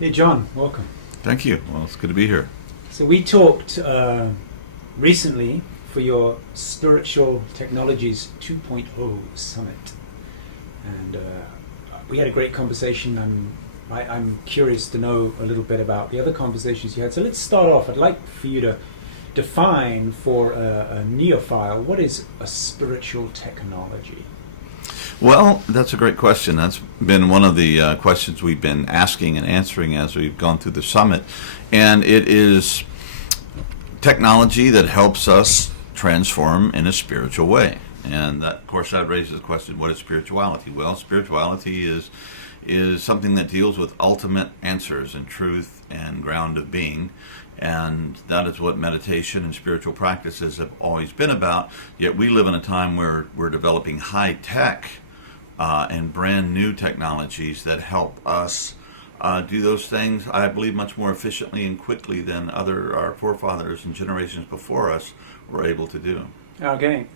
Hey, John, welcome. Thank you. Well, it's good to be here. So, we talked recently for your Spiritual Technologies 2.0 Summit, and we had a great conversation. I'm curious to know a little bit about the other conversations you had. So, let's start off. I'd like for you to define for a neophile what is a spiritual technology? Well, that's a great question. That's been one of the questions we've been asking and answering as we've gone through the summit. And it is technology that helps us transform in a spiritual way. And that, of course, that raises the question, what is spirituality? Well, spirituality is something that deals with ultimate answers and truth and ground of being. And that is what meditation and spiritual practices have always been about. Yet we live in a time where we're developing high-tech and brand new technologies that help us do those things, I believe, much more efficiently and quickly than our forefathers and generations before us were able to do. Okay.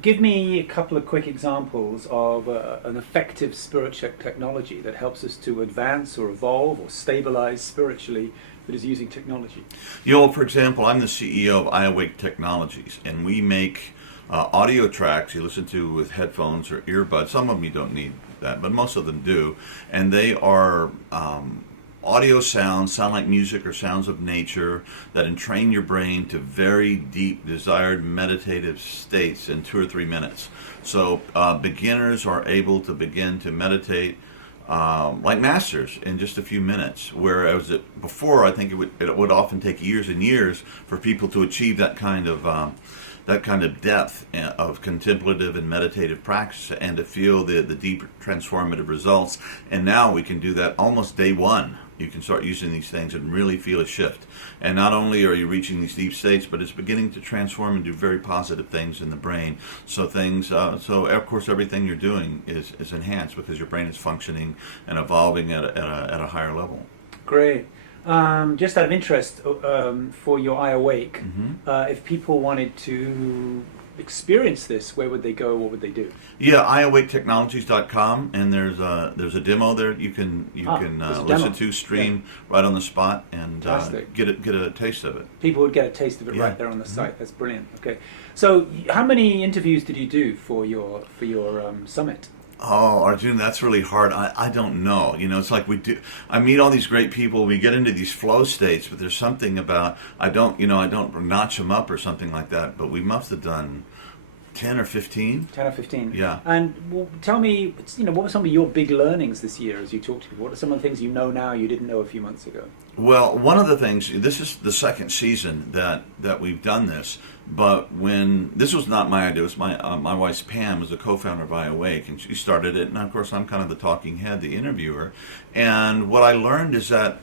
Give me a couple of quick examples of an effective spiritual technology that helps us to advance or evolve or stabilize spiritually that is using technology. For example, I'm the CEO of iAwake Technologies, and we make audio tracks you listen to with headphones or earbuds. Some of them you don't need that, but most of them do. And they are audio sound like music or sounds of nature that entrain your brain to very deep, desired meditative states in 2 or 3 minutes. So beginners are able to begin to meditate like masters in just a few minutes, whereas before I think it would often take years and years for people to achieve that kind of depth of contemplative and meditative practice and to feel the deep transformative results. And now we can do that almost day one. You can start using these things and really feel a shift. And not only are you reaching these deep states, but it's beginning to transform and do very positive things in the brain. So so of course everything you're doing is enhanced because your brain is functioning and evolving at a higher level. Great. Just out of interest, for your iAwake, if people wanted to experience this, where would they go? What would they do? Yeah, iAwakeTechnologies.com, and there's a demo there you can listen to, stream right on the spot, and get a taste of it. People would get a taste of it right there on the Mm-hmm. site. That's brilliant. Okay, so how many interviews did you do for your summit? Oh, Arjun, that's really hard. I don't know. It's like I meet all these great people. We get into these flow states, but there's something about, I don't notch them up or something like that, but we must have done 10 or 15. 10 or 15. Yeah. And tell me, what were some of your big learnings this year as you talked to people? What are some of the things you know now you didn't know a few months ago? Well, one of the things, this is the second season that we've done this, but this was not my idea. It was my wife's Pam, was the co-founder of iAwake, and she started it. And of course, I'm kind of the talking head, the interviewer. And what I learned is that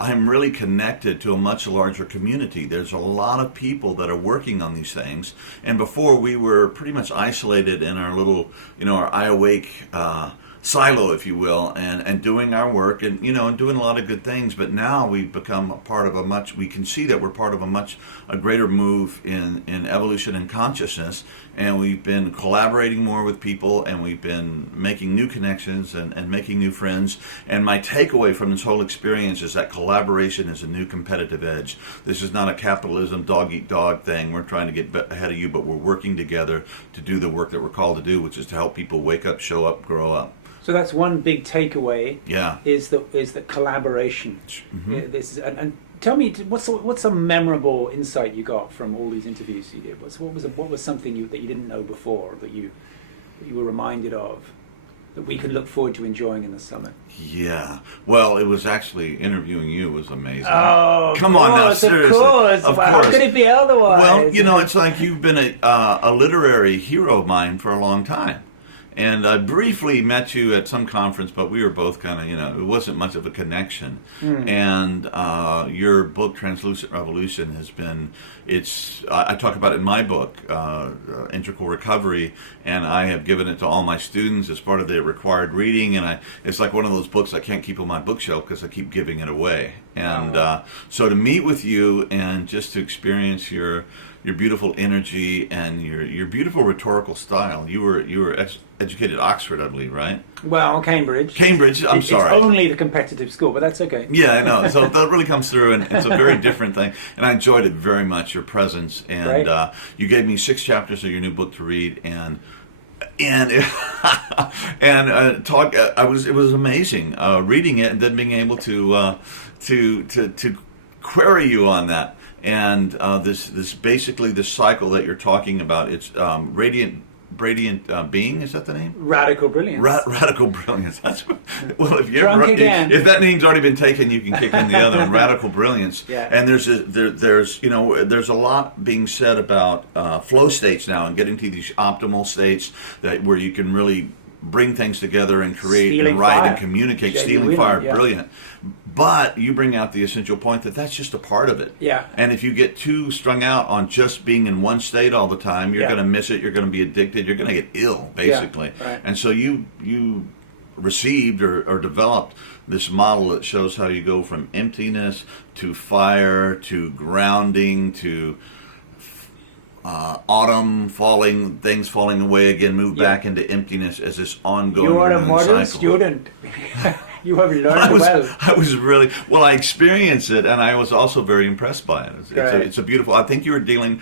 I'm really connected to a much larger community. There's a lot of people that are working on these things. And before, we were pretty much isolated in our little, our iAwake silo, if you will, and doing our work and doing a lot of good things. But now we've become a part of we can see that we're part of a greater move in evolution and consciousness. And we've been collaborating more with people, and we've been making new connections and making new friends. And my takeaway from this whole experience is that collaboration is a new competitive edge. This is not a capitalism dog-eat-dog thing. We're trying to get ahead of you, but we're working together to do the work that we're called to do, which is to help people wake up, show up, grow up. So that's one big takeaway. Yeah. Is the collaboration. Mm-hmm. And tell me, what's some memorable insight you got from all these interviews you did? What was something that you didn't know before that you were reminded of that we could look forward to enjoying in the summit? Yeah. Well, it was actually interviewing you was amazing. Oh, come on now, seriously. Of course. How could it be otherwise? Well, it's like you've been a literary hero of mine for a long time. And I briefly met you at some conference, but we were both kind of, it wasn't much of a connection. And your book, Translucent Revolution, has been, I talk about it in my book, Integral Recovery, and I have given it to all my students as part of the required reading. And it's like one of those books I can't keep on my bookshelf because I keep giving it away. And so to meet with you and just to experience your your beautiful energy and your beautiful rhetorical style. You were educated at Oxford, I believe, right? Well, Cambridge. Cambridge. I'm sorry. It's only the competitive school, but that's okay. Yeah, I know. So that really comes through, and it's a very different thing. And I enjoyed it very much, your presence. And you gave me 6 chapters of your new book to read, and talk. It was amazing reading it and then being able to query you on that. And this basically this cycle that you're talking about. It's radiant being. Is that the name? Radical brilliance. Radical brilliance. That's well. If If that name's already been taken, you can kick in the other one. Radical brilliance. Yeah. And there's a lot being said about flow states now and getting to these optimal states where you can really bring things together and create Stealing and write fire. and communicate. J.D. Stealing Whelan, fire, yeah. brilliant. But you bring out the essential point that that's just a part of it. Yeah. And if you get too strung out on just being in one state all the time, you're going to miss it. You're going to be addicted. You're going to get ill, basically. Yeah, right. And so you received or developed this model that shows how you go from emptiness to fire to grounding to autumn falling, things falling away again, move back into emptiness as this ongoing You are a model cycle. Student. You have learned well. I was really well. I experienced it, and I was also very impressed by it. It's a beautiful. I think you were digging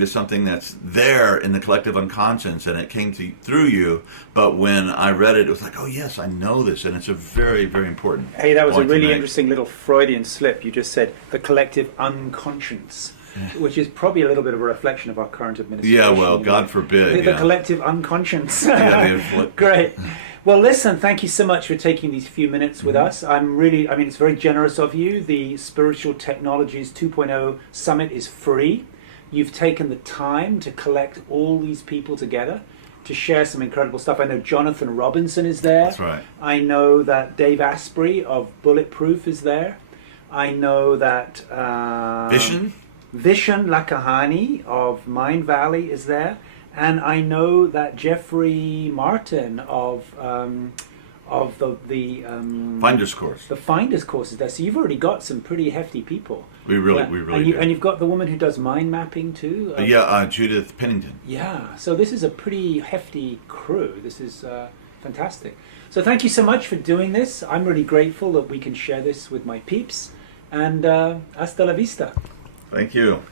to something that's there in the collective unconscious, and it came through you. But when I read it, it was like, oh yes, I know this, and it's a very, very important. Hey, that was a point to really make. interesting little Freudian slip. You just said the collective unconscious, which is probably a little bit of a reflection of our current administration. Yeah, well, God forbid. The collective unconscious. Yeah, Great. Well, listen, thank you so much for taking these few minutes with us. It's very generous of you. The Spiritual Technologies 2.0 Summit is free. You've taken the time to collect all these people together to share some incredible stuff. I know Jonathan Robinson is there. That's right. I know that Dave Asprey of Bulletproof is there. I know that Vishen Lakahani of Mind Valley is there. And I know that Jeffrey Martin of the Finder's Course. The Finder's Course is there. So you've already got some pretty hefty people. We really do. And you've got the woman who does mind mapping too. Judith Pennington. Yeah. So this is a pretty hefty crew. This is fantastic. So thank you so much for doing this. I'm really grateful that we can share this with my peeps. And hasta la vista. Thank you.